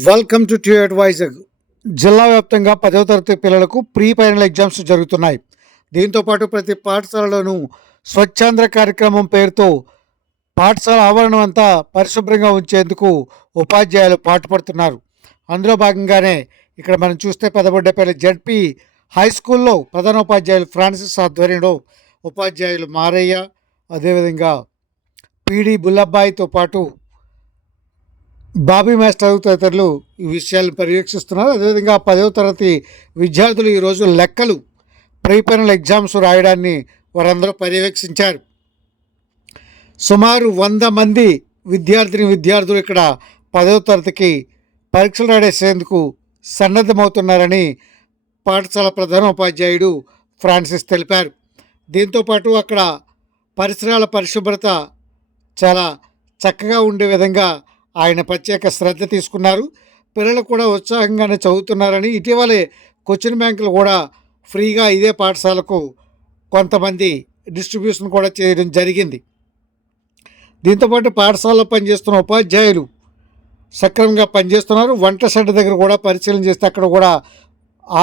Welcome to ట్యూట్ Vizag. జిల్లా వ్యాప్తంగా 10వ తరగతి పిల్లలకు ప్రీ ఫైనల్ ఎగ్జామ్స్ జరుగుతున్నాయి. దీంతోపాటు ప్రతి పాఠశాలలోనూ స్వచ్ఛాంధ్ర కార్యక్రమం పేరుతో పాఠశాల ఆవరణం అంతా పరిశుభ్రంగా ఉంచేందుకు ఉపాధ్యాయులు పాటుపడుతున్నారు. అందులో భాగంగానే ఇక్కడ మనం చూస్తే పెదబొడ్డపల్లి జడ్పీ హై స్కూల్లో ప్రధానోపాధ్యాయులు ఫ్రాన్సిస్ ఆధ్వర్యంలో ఉపాధ్యాయులు మారయ్య, అదేవిధంగా పీడి బుల్లబ్బాయితో పాటు బాబీ మాస్టర్ తదితరులు ఈ విషయాలను పర్యవేక్షిస్తున్నారు. అదేవిధంగా 10వ తరగతి విద్యార్థులు ఈరోజు లెక్కలు ప్రీ ఫైనల్ ఎగ్జామ్స్ రాయడాన్ని వారందరూ పర్యవేక్షించారు. సుమారు 100 మంది విద్యార్థులు ఇక్కడ 10వ తరగతికి పరీక్షలు రాసేందుకు సన్నద్ధమవుతున్నారని పాఠశాల ప్రధానోపాధ్యాయుడు ఫ్రాన్సిస్ తెలిపారు. దీంతోపాటు అక్కడ పరిసరాల పరిశుభ్రత చాలా చక్కగా ఉండే విధంగా ఆయన ప్రత్యేక శ్రద్ధ తీసుకున్నారు. పిల్లలు కూడా ఉత్సాహంగానే చదువుతున్నారని, ఇటీవలే క్వశ్చన్ బ్యాంకులు కూడా ఫ్రీగా ఇదే పాఠశాలకు కొంతమంది డిస్ట్రిబ్యూషన్ కూడా చేయడం జరిగింది. దీంతోపాటు పాఠశాలలో పనిచేస్తున్న ఉపాధ్యాయులు సక్రమంగా పనిచేస్తున్నారు. వంట షెడ్ దగ్గర కూడా పరిశీలన చేస్తే అక్కడ కూడా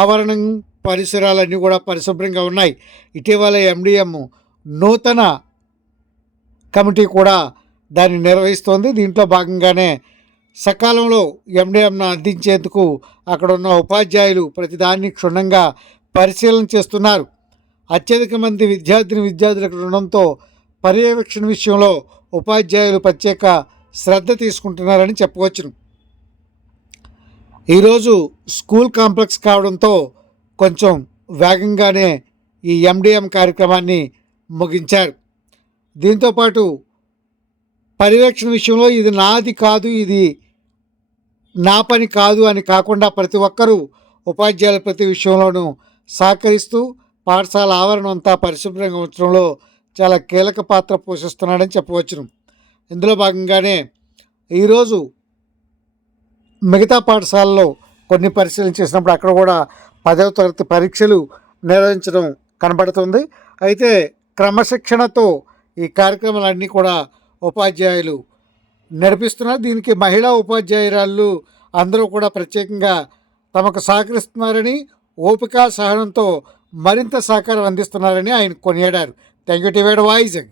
ఆవరణం పరిసరాలన్నీ కూడా పరిశుభ్రంగా ఉన్నాయి. ఇటీవల ఎండిఎం నూతన కమిటీ కూడా దాన్ని నిర్వహిస్తోంది. దీంట్లో భాగంగానే సకాలంలో ఎండిఎంను అందించేందుకు అక్కడ ఉన్న ఉపాధ్యాయులు ప్రతిదాన్ని క్షుణ్ణంగా పరిశీలన చేస్తున్నారు. అత్యధిక మంది విద్యార్థులు ఇక్కడ ఉండడంతో పర్యవేక్షణ విషయంలో ఉపాధ్యాయులు ప్రత్యేక శ్రద్ధ తీసుకుంటున్నారని చెప్పవచ్చును. ఈరోజు స్కూల్ కాంప్లెక్స్ కావడంతో కొంచెం వేగంగానే ఈ ఎండిఎం కార్యక్రమాన్ని ముగించారు. దీంతోపాటు పర్యవేక్షణ విషయంలో ఇది నాది కాదు, ఇది నా పని కాదు అని కాకుండా ప్రతి ఒక్కరూ ఉపాధ్యాయుల ప్రతి విషయంలోనూ సహకరిస్తూ పాఠశాల ఆవరణం అంతా పరిశుభ్రంగా ఉంచడంలో చాలా కీలక పాత్ర పోషిస్తున్నాడని చెప్పవచ్చును. ఇందులో భాగంగానే ఈరోజు మిగతా పాఠశాలలో కొన్ని పరిశీలన చేసినప్పుడు అక్కడ కూడా 10వ తరగతి పరీక్షలు నిర్వహించడం కనబడుతుంది. అయితే క్రమశిక్షణతో ఈ కార్యక్రమాలన్నీ కూడా ఉపాధ్యాయులు నడిపిస్తున్నారు. దీనికి మహిళా ఉపాధ్యాయురాళ్ళు అందరూ కూడా ప్రత్యేకంగా తమకు సహకరిస్తున్నారని, ఓపిక సహనంతో మరింత సహకారం అందిస్తున్నారని ఆయన కొనియాడారు. Thank you to Vizag.